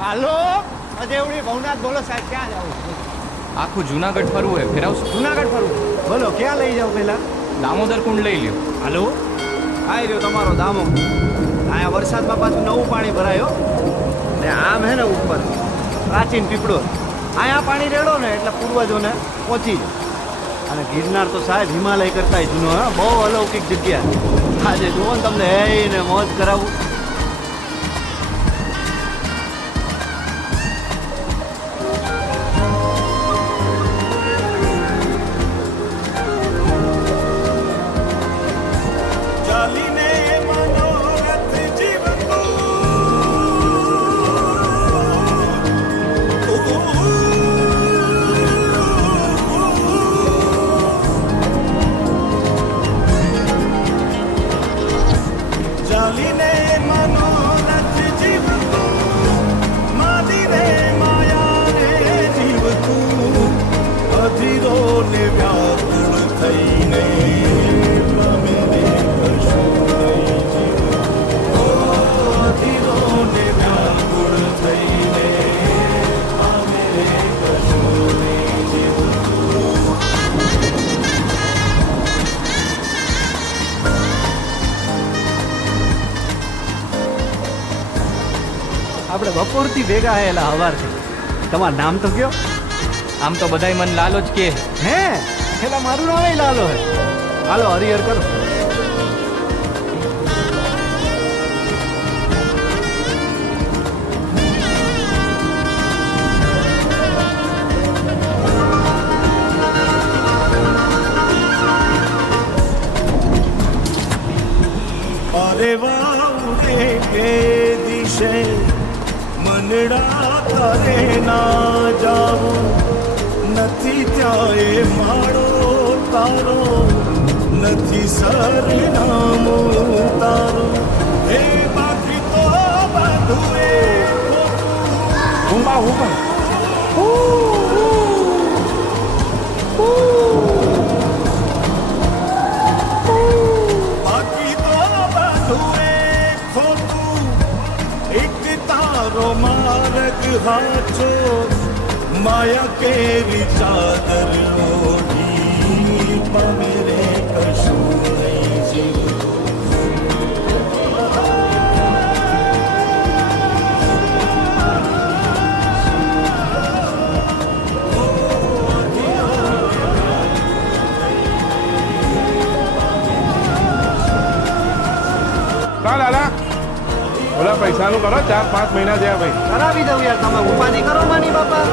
હાલો અજેવડી ભવનાથ બોલો સાહેબ, ક્યાં જાવ? આખું જુનાગઢ ફરવું હોય, ફેરવશું? જુનાગઢ ફરવું? બોલો ક્યાં લઈ જાવ પેલા? દામોદર કુંડ લઈ લ્યો. હાલો આવી રહ્યો તમારો દામો. અહીંયા વરસાદમાં પાછું નવું પાણી ભરાયો ને આમ હે ને ઉપર પ્રાચીન પીપળો, અહીંયા પાણી રેડો ને એટલે પૂર્વજોને પહોંચી જાય. અને ગિરનાર તો સાહેબ હિમાલય કરતાંય જૂનો, હા, બહુ અલૌકિક જગ્યા. આજે જુઓ ને તમને ને મોજ કરાવું. આપણે બપોરથી ભેગા આયેલા હવારથી. તમારું નામ તો કયો? આમ તો બધાય મન લાલો જ કે. હે પેલા મારું નામ લાલો હે. હાલો હરિહર કરો. અરે વાઉરે કે દિશે મનડા તારે ના જાવું, નથી ત્યાં એ માળો તારો, નથી સરનામો તારો, એ બાકી તો બધું એ હુંબા હુંબા બાકી તો બધું એ ખોટું, એક તારો માર્ગ હાચો, માયા કેરી ચાદર ઓઢી, પમેરે કશું નહીં જીવું. લાલા ઓલા પૈસાનું કરો, 4-5 મહિના થયા ભાઈ. કરાવી દઉં યાર, તમે ઉપાધિ કરો માની બાપા.